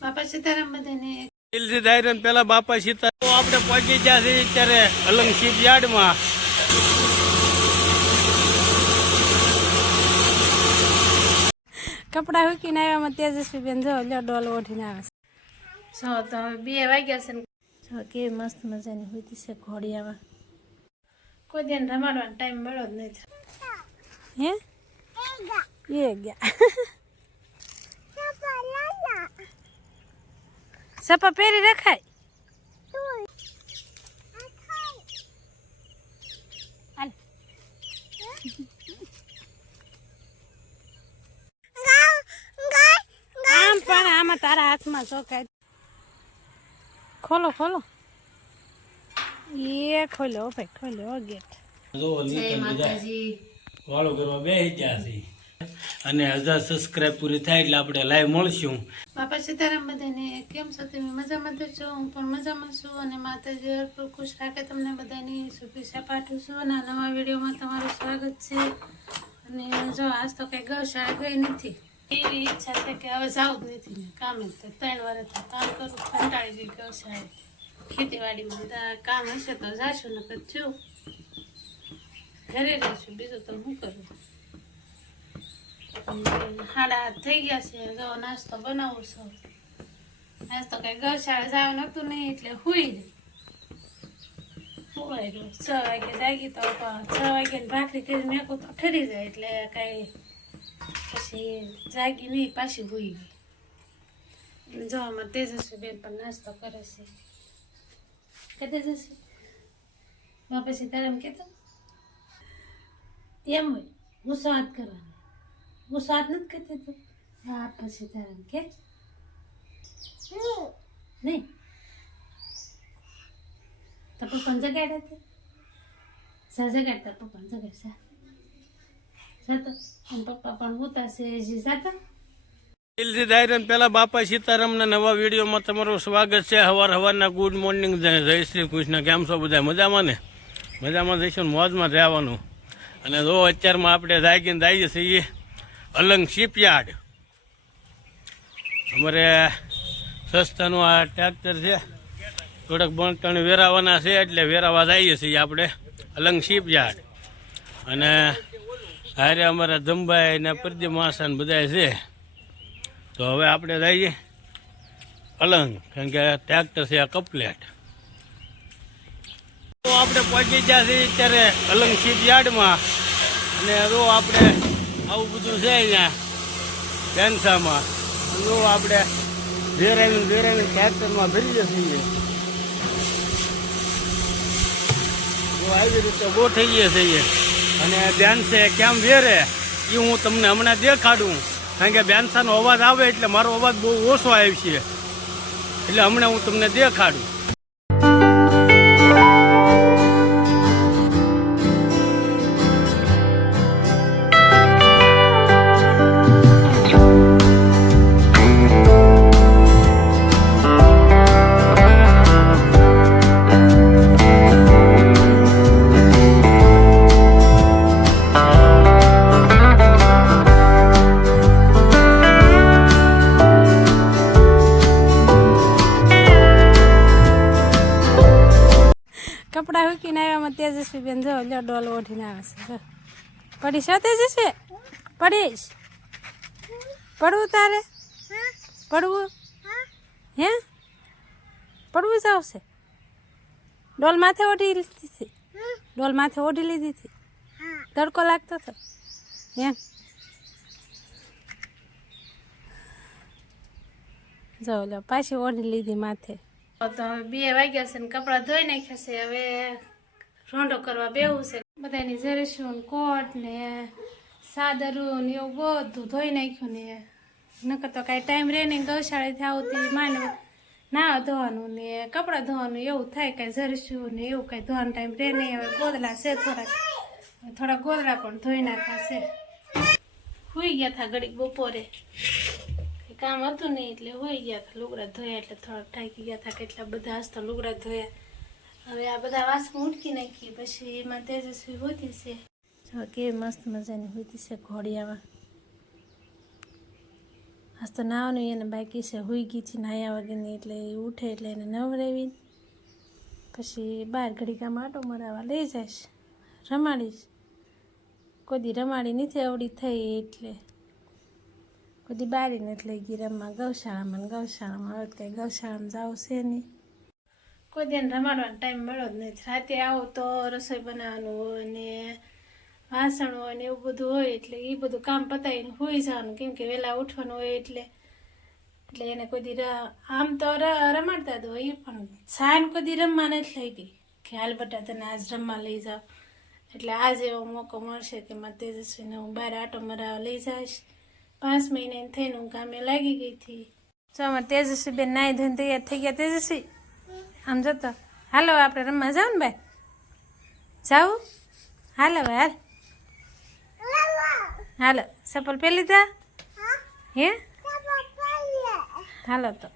બાપા સીતારામ બધાને દિલથી દાયરન પેલા બાપા સીતારામ આપણે પહોંચી ગયા છીએ અત્યારે અલંગ શિપ યાર્ડમાં. કપડા મૂકીને આવ્યામાં તેજસ્વી બેન જો લ્યો ડોલ ઓઢીને આવે છે. જો તો હવે 2 વાગ્યા છે ને જો કેવી મસ્ત મજાની હોતી છે ઘોડિયામાં. કોઈ દિન રમાડવાનો ટાઈમ મળ્યો જ નથી. હે એ ગયા સપા પહેરી રખાય. આમ પણ આમાં તારા હાથમાં ચોખાય. ખોલો ખોલો એ ખોલો ભાઈ ખોલો ગેટ. જય માતાજી. વાળો કરવા બેસી ગયા છે અને 1000 સબસ્ક્રાઇબ પૂરી થાય એટલે આપણે લાઈવ મળશું. બાપા સીતારામ બધાને કેમ છો તમે? મજામાં તો છો? હું પણ મજામાં છું અને માતાજી હરપુર ખુશ રાખે તમને બધાની શુભેચ્છા પાઠવું છું અને નવા વિડીયોમાં તમારું સ્વાગત છે. અને જો આજ તો કઈ ગૌશાળા ગઈ નથી. એવી ઈચ્છા છે કે હવે જાવ જ નથી. કામ જ 3 વર્ષથી કામ કરું કંટાળી ગઈ. ગૌશાળા ખેતીવાડીમાં બધા કામ હશે તો જાશું, નકર થયું ઘરે રહીશું. બીજું તો શું કરું? 7:30 થઈ ગયા છે. જો નાસ્તો બનાવું છું. આજ તો કઈ ગૌશાળા જવાનું હતું નહીં એટલે હુઈ રહી. 6 વાગે જાગી તો 6 વાગે ભાખરી કરી મેકું તો ઠરી જાય એટલે કઈ પછી જાગી નહીં, પાછી હુઈ ગઈ. એટલે જો અમારે તેજસ્વી બેન પણ નાસ્તો કરે છે. કે તેજસ્વી બાપા સીતારામ કેતો એમ હોય ગુસ્સો હાથ કરવાનો. ગુસ્સો હાથ નથી કરતી તું? બાપા સીતારામ કે નહીં તો પપ્પાને જગાડે તે સા જગાડતા પપ્પાને જગાડ સા સાતો અને પપ્પા પણ હોતા છે હજી સાતા. દિલથી દાયરન પેલા બાપા સીતારામના નવા વિડીયોમાં તમારું સ્વાગત છે. હવારના ગુડ મોર્નિંગ. જય શ્રી કૃષ્ણ. કેમ છો બધા? મજામાં ને? મજામાં જઈશું, મોજમાં રહેવાનું. અને જો અત્યારમાં આપણે જાગીને જઈએ છીએ અલંગ શિપયાર્ડ. અમારે સસ્તાનું આ ટ્રેક્ટર છે, થોડાક બણતણ વેરાવાના છે એટલે વેરાવા જઈએ છીએ આપણે અલંગ શિપયાર્ડ. અને હારે અમારા ધમભાઈ ને પ્રદીપ માસા ને બધા છે. તો હવે આપણે જઈએ અલંગ, કારણ કે ટ્રેક્ટર છે આ કમ્પ્લેટ. તો આપણે પહોંચી ગયા છીએ અત્યારે અલંગ શિપયાર્ડમાં. અને જો આપણે આવું બધું છે અહીંયા પેન્સામાં. જો આપણે વેરાવીને ટ્રેક્ટરમાં ભરીએ છીએ. જો આવી રીતે ગોઠવીએ છીએ. અને બેન છે કેમ વેરે એ હું તમને હમણાં દેખાડું, કારણ કે બેનસાનો અવાજ આવે એટલે મારો અવાજ બહુ ઓછો આવે છે એટલે હમણાં હું તમને દેખાડું. કપડા મૂકીને આવ્યામાં તેજસ્વી બેન જો લ્યો ડોલ ઓઢીને આવે છે. પડીશ હો તેજસ્વી? પડીશ? પડવું તારે? પડવું હે? પડવું જ આવશે? ડોલ માથે ઓઢી લીધી હતી? ડોલ માથે ઓઢી લીધી હતી? તડકો લાગતો હતો એમ? જો લ્યો પાછી ઓઢી લીધી માથે. તો હવે 2 વાગ્યા છે ને કપડા ધોઈ નાખ્યા છે. હવે રોંઢો કરવા બેવું છે. બધાની જરીશું કોટ ને સાદરું ને એવું બધું ધોઈ નાખ્યું ને નકર તો કાંઈ ટાઈમ રહે નહીં. ગૌશાળાથી આવતી માને નાવા ધોવાનું ને કપડાં ધોવાનું એવું થાય. કાંઈ જરીશું ને એવું કાંઈ ધોવાનો ટાઈમ રહે નહીં. હવે ગોદડા છે થોડા ગોદડા પણ ધોઈ નાખ્યા છે. સુઈ ગયા હતા ઘડીક બપોરે, કામ હતું નહીં એટલે હોઈ ગયા હતા. લુગડા ધોયા એટલે થોડાક થાકી ગયા હતા. કેટલા બધા હસતા લુગડા ધોયા. હવે આ બધા વાસણ ઉટકી નાખી પછી એમાં તેજસ્વી હોતી છે. જો કેવી મસ્ત મજાની હોતી છે ઘોડિયામાં. આજ તો નાવાનું એને બાકી છે, હુઈ ગઈ છે નાયા વગરની, એટલે એ ઉઠે એટલે એને નવરાવી પછી બહાર ઘડીકામાં આટો મરાવા લઈ જઈશ, રમાડીશ. કોઈ રમાડી નથી આવડી થઈ એટલે કોઈ બારી નથી લઈ ગઈ રમવા ગૌશાળામાં. હવે કંઈ ગૌશાળામાં જવું છે નહીં. કોઈ દિન રમાડવાનો ટાઈમ મળ્યો જ નથી. રાતે આવો તો રસોઈ બનાવવાનું હોય ને વાસણ હોય ને એવું બધું હોય, એટલે એ બધું કામ પતાવીને હોઈ જવાનું, કેમ કે વહેલા ઉઠવાનું હોય એટલે એને કોઈ દી આમ તો રમાડતા જ હોય, પણ સાયન કોઈ દી રમવા નથી લઈ ગઈ કે હાલ બટા તને આજ રમવા લઈ જાઓ. એટલે આજે એવો મોકો મળશે કે મારે તેજસ્વીને હું બહાર આટો મરાવા લઈ જઈશ. 5 મહિના થઈને હું કામે લાગી ગઈ હતી. જો અમારે તેજસ્વી બેન નાઈ ધોઈને તૈયાર થઈ ગયા. તેજસ્વી આમ જતો, હાલો આપણે રમવા જાવ ને ભાઈ, જાવું? હાલો ભાઈ હાલો. ચપ્પલ પહેરી લીધા? હે હાલો તો.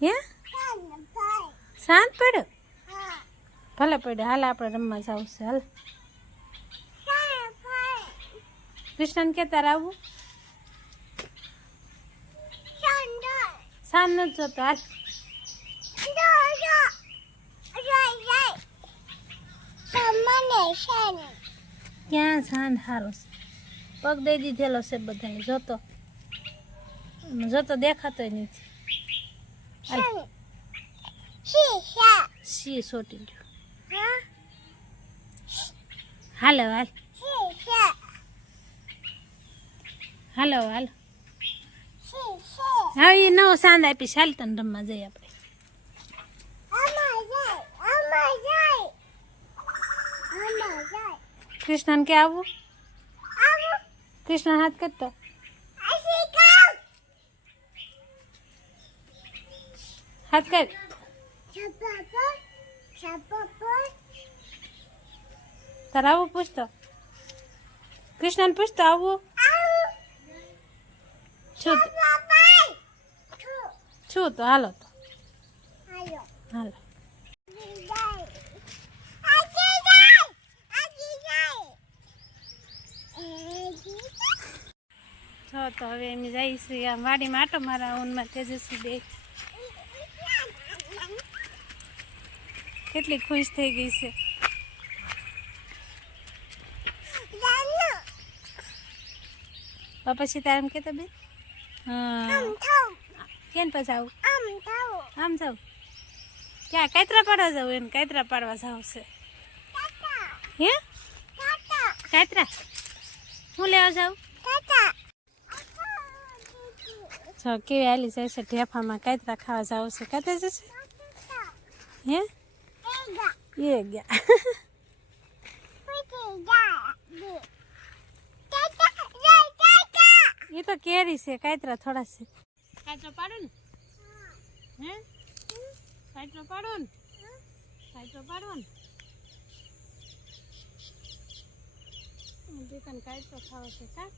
હે શાંત પડ્યો? ભલે પડ્યો. હાલ આપણે રમવા જવું છે. હાલ કૃષ્ણ કે તારે આવવું? શાંત નથી જતો. હાલ ક્યાં શાંત સારો છે? પગ દઈ દીધેલો છે બધાને, જોતો દેખાતોય નથી. સી સોટી ગયો. હાલો હાલ હાલો હાલ. હા એ નવો સાંદ આપીશ. હાલ તને રમવા જઈએ આપણે. કૃષ્ણ કે આવું? કૃષ્ણ હાથ કરતો. હાથ કર. તારે આવું પૂછતો? કૃષ્ણ પૂછતો આવું? છું તો હાલો તો હાલો. તો હવે એમ જઈશું આ વાડીમાં આટો મારા ઊનમાં. તેજસ્વી બે કેટલી ખુશ થઈ ગઈ છે. બાપા સીતારામ કહેતો બેન? હા કેમ પછી આવું? આમ જાઉં? ક્યાં કાતરા પાડવા જાવ? એને કાતરા પાડવા જાવ છે. હે કાતરા હું લેવા જાઉં? જો કેવી હાલી જાય છે ઢેફામાં. કાતરા ખાવા જાવ છે. કાતે જશે? હે એ ગયા. એ તો કેરી છે, કાતરા થોડા છે. કાતરો પાડો ને? હે કાતરો પાડો ને? કાતરો પાડો ને? દીકન કાતરો ખાવો છે કા?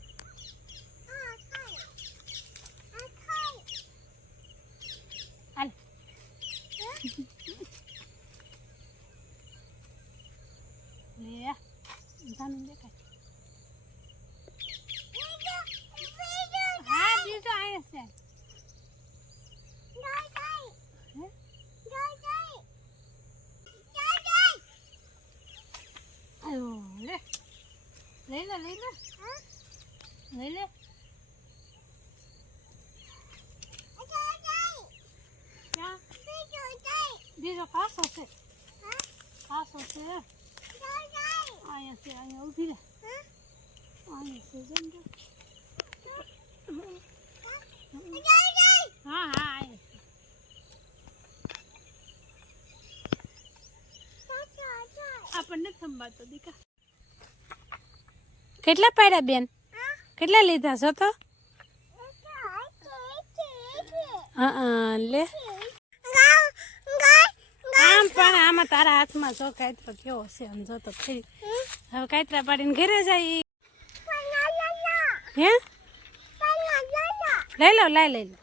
હાલ લે જાનું દેખાય. હા બીજો આયો છે. આયો લે. લઈ લે લઈ લે લઈ લે. ક્યાં બીજો કાસો છે? કાસો છે અહીંયા છે. અહીંયા ઊભી રહે. અહીંયા છે જંડો. હા હા અહીંયા છે. આપણને સંભાળતો દીકા. કેટલા પાડ્યા બેન? કેટલા લીધા છો તો? લે આમ પણ આમાં તારા હાથમાં જો કાતરો કેવો છે આમ જો તો ખરી. હવે કાતરા પાડીને ઘરે જાય. હે લઈ લો લઈ લો.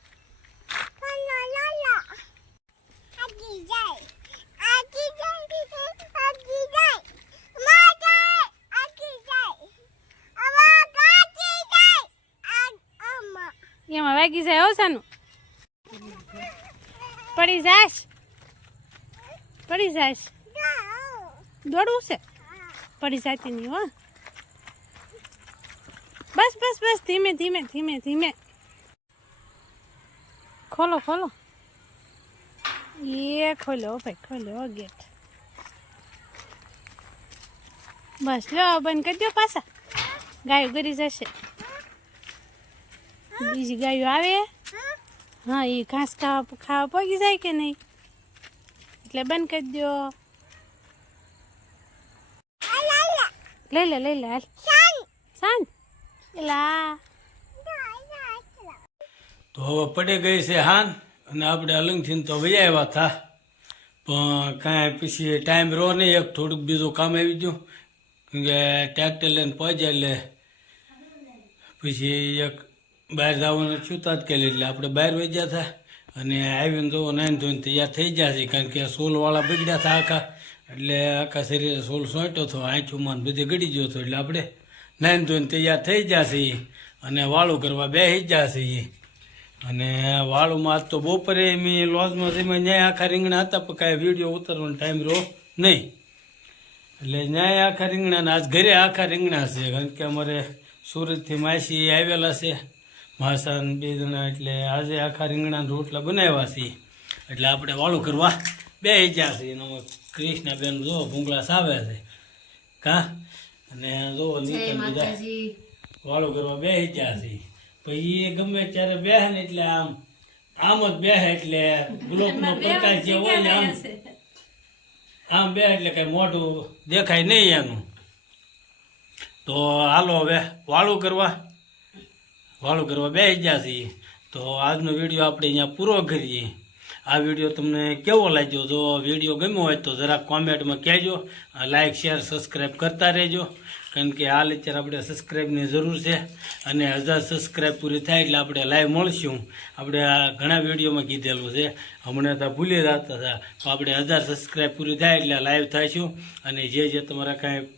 વાગી જાય હો સાનું પડી જાશ દોડવું છે પડી જાતી નહીં હો બસ બસ બસ ધીમે ધીમે ધીમે ધીમે ખોલો ખોલો એ ખોલો ભાઈ ખોલો ગેટ બસ લો બંધ કરી દો પાછા ગાયો ગરી જશે બીજી ગાયો આવે હા એ ઘાસ ખાવા પગી જાય કે નહીં એટલે બંધ કરી દો લઈ લે હાલ સાંજ એલા તો હવે પડી ગઈ છે હાન અને આપણે અલંગથી તો વહી આવ્યા હતા પણ કાંઈ પછી ટાઈમ રહો નહીં એક થોડુંક બીજું કામ આવી ગયું કે ટ્રેક્ટર લઈને પહોંચ્યા એટલે પછી એક બહાર જવાનું છૂતા જ કરી એટલે આપણે બહાર વેચ્યા હતા અને આવીને તો નાઈને ધોઈને તૈયાર થઈ ગયા છે કારણ કે સોલવાળા બગડ્યા હતા આખા એટલે આખા શરીરે સોલ સોંટ્યો હતો આંચુમાં બધે ગળી ગયો હતો એટલે આપણે નાઈને ધોઈને તૈયાર થઈ ગયા છીએ અને વાળું કરવા બેસી ગયા છીએ અને વાળુમાં આજ તો બપોરે મેં લોજમાં જઈને ન્યાય આખા રીંગણા હતા પણ કાંઈ વિડીયો ઉતારવાનો ટાઈમ રહ્યો નહીં એટલે ન્યાય આખા રીંગણા આજ ઘરે આખા રીંગણા છે કારણ કે અમારે સુરતથી માસી આવેલા છે માસાને 2 જણા એટલે આજે આખા રીંગણાના રોટલા બનાવ્યા છીએ એટલે આપણે વાળું કરવા બેસી ગયા છીએ અને કૃષ્ણાબેન જો ભૂંગળા સાવે છે કા અને જો નીચે બધા વાળું કરવા બેસી ગયા છીએ પછી એ ગમે ત્યારે બેસે ને એટલે આમ જ બેસે એટલે બ્લોકનો પ્રકાશ જે હોય ને આમ બે એટલે કઈ મોઢું દેખાય નહીં એનું તો હાલો હવે વાળું કરવા બેસી ગયા છીએ તો આજનો વિડીયો આપણે અહીંયા પૂરો કરીએ આ વિડીયો તમને કેવો લાગ્યો જો વિડીયો ગમ્યો હોય તો જરાક કોમેન્ટમાં કહેજો લાઇક શેર સબસ્ક્રાઈબ કરતા રહેજો કારણ કે હાલ અત્યારે આપણે સબસ્ક્રાઈબની જરૂર છે અને 1000 સબસ્ક્રાઈબ પૂરી થાય એટલે આપણે લાઈવ મળશું આપણે આ ઘણા વિડીયોમાં કીધેલું છે હમણાં તો ભૂલી જતા હતા તો આપણે 1000 સબસ્ક્રાઈબ પૂરી થાય એટલે લાઈવ થઈશું અને જે તમારા કાંઈ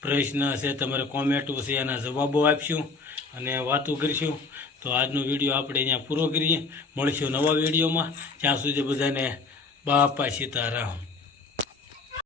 પ્રશ્ન છે તમારે કોમેન્ટો છે એના જવાબો આપશું અને વાતો કરીશું તો આજનો વિડીયો આપણે અહીંયા પૂરો કરીએ મળશું નવા વિડીયોમાં ત્યાં સુધી બધાને બાપા સીતારામ